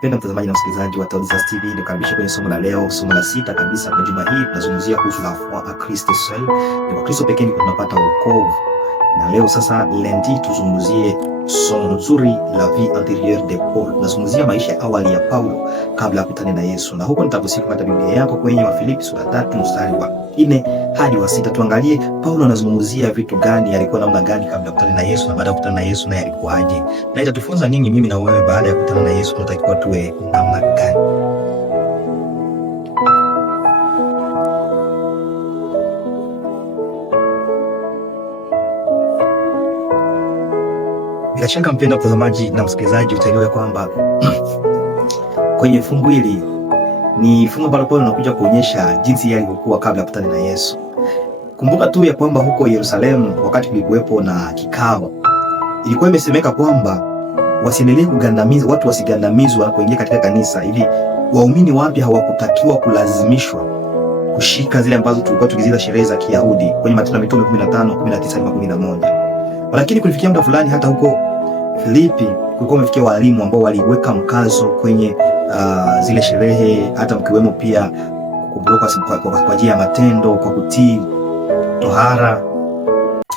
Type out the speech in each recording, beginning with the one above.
Mpendwa mtazamaji na msikilizaji wa Tauliza TV, nikukaribisha kwenye somo la leo, somo la 6 kabisa kwa juma hii. Tunazungumzia kuhusu la foi en Christ seul. Ni kwa Kristo pekee ndipo tunapata wokovu. Na leo sasa lendi tuzungumzie somo nzuri la vie antérieure de Paul. Tunazungumzia maisha ya awali ya Paulo kabla ya kukutana na Yesu. Na huko nitakusika hata Biblia yako kwenye Wafilipi sura 3 mstari wa 4 hadi wa 6. Tuangalie Paulo anazungumzia vitu gani, alikuwa namna gani kabla ya kukutana na Yesu, na baada ya kukutana na Yesu naye alikuwaje. Na itatufunza nini mimi na wewe baada ya kukutana na Yesu tunatakiwa tuwe namna gani. Bila shaka mpendwa mtazamaji na msikilizaji, utaelewa kwamba kwenye fungu hili ni fungu ambalo Paulo anakuja kuonyesha jinsi yeye alivyokuwa kabla ya kukutana na Yesu. Kumbuka tu ya kwamba huko Yerusalemu wakati kulikuwepo na kikao, ilikuwa imesemeka kwamba wasiendelee kugandamizwa, watu wasigandamizwa kuingia katika kanisa. Hivi waumini wapya hawakutakiwa kulazimishwa kushika zile ambazo tulikuwa tukiziita sherehe za Kiyahudi kwenye Matendo ya Mitume 15:19 hadi 11. Lakini kulifikia muda fulani hata huko Filipi kulikuwa umefikia walimu ambao waliweka mkazo kwenye zile sherehe, hata mkiwemo pia kukumbuka kwa ajili ya matendo, kwa kutii tohara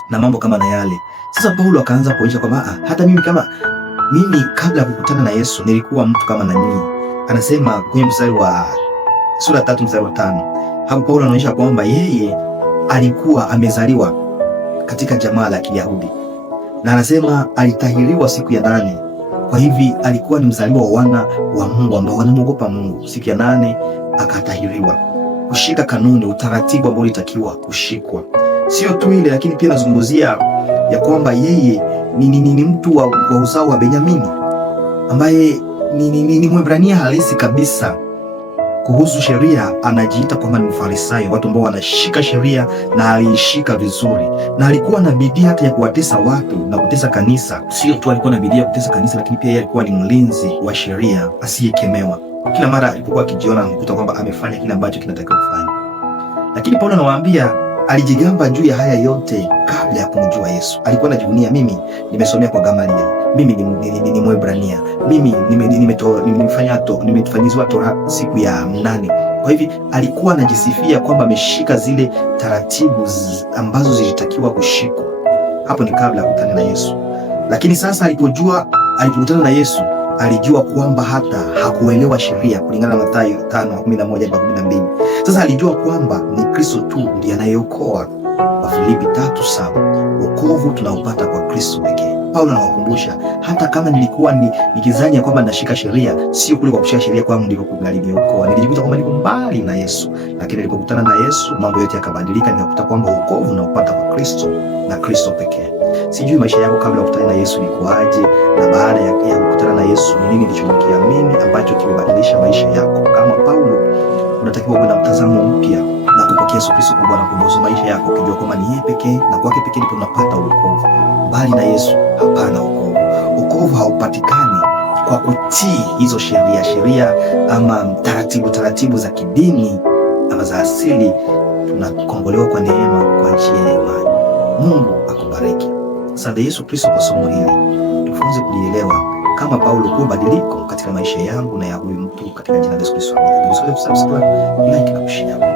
na mambo kama na yale. Sasa Paulo akaanza kuonyesha kwamba hata mimi kabla ya kukutana na Yesu nilikuwa mtu kama na nyinyi. Anasema kwenye mstari wa sura 3 mstari wa 5. Hapo Paulo anaonyesha kwamba yeye alikuwa amezaliwa katika jamaa la Kiyahudi. Na anasema alitahiriwa siku ya 8. Kwa hivi alikuwa ni mzaliwa wa wana wa Mungu ambao wanamwogopa Mungu. Siku ya 8 akatahiriwa, kushika kanuni, utaratibu ambao ulitakiwa kushikwa. Sio tu ile, lakini pia nazungumzia ya kwamba yeye ni mtu wa uzao wa Benyamini ambaye ni Mwebrania halisi kabisa. Kuhusu sheria anajiita kwamba ni Mfarisayo, watu ambao wanashika sheria, na aliishika vizuri, na alikuwa na bidii hata ya kuwatesa watu na kutesa kanisa. Sio tu alikuwa na bidii ya kutesa kanisa, lakini pia yeye alikuwa ni mlinzi wa sheria asiyekemewa. Kila mara alipokuwa akijiona anakuta kwamba amefanya kile ambacho kinatakiwa kufanya. Lakini Paulo anawaambia alijigamba juu ya haya yote kabla ya kumjua Yesu. Alikuwa anajivunia, mimi nimesomea kwa Gamaliel, mimi ni Mwebrania, mimi nimetufanyizwa Torah siku ya 8. Kwa hivi alikuwa anajisifia kwamba ameshika zile taratibu ambazo zilitakiwa kushikwa. Hapo ni kabla ya kukutana na Yesu. Lakini sasa alipokutana na Yesu alijua kwamba hata hakuelewa sheria kulingana na Mathayo 5:11-12. Sasa alijua kwamba ni Kristo tu ndiye anayeokoa. Wafilipi 3:7. Wokovu tunaupata kwa Kristo pekee. Paulo anawakumbusha hata kama nilikuwa nikizania kwamba nashika sheria, sio kule kwa kushika sheria kwangu ndiko kungaliokoa. Nilijikuta kwamba niko mbali na Yesu, lakini nilipokutana na Yesu mambo yote yakabadilika. Nikakuta kwamba wokovu unaupata kwa Kristo na Kristo pekee. Sijui maisha yako kabla ya kukutana na Yesu ilikuwaje, na baada ya kukutana na Yesu ni nini ulichokiamini ambacho kimebadilisha maisha yako. Kama Paulo, unatakiwa kuwa na mtazamo mpya na kupokea Yesu Kristo kwa Bwana kuongoza maisha yako, ukijua kwamba ni yeye pekee na kwake pekee ndipo unapata wokovu. Mbali na Yesu hapana wokovu. Wokovu haupatikani kwa kutii hizo sheria ama taratibu za kidini ama za asili. Tunakombolewa kwa neema kwa njia ya imani. Mungu akubariki. Asante Yesu Kristo kwa somo hili. Tufunze kujielewa kama Paulo, kwa badiliko katika maisha yangu na ya huyu mtu katika jina la Yesu Kristo. Subscribe, like na kushare.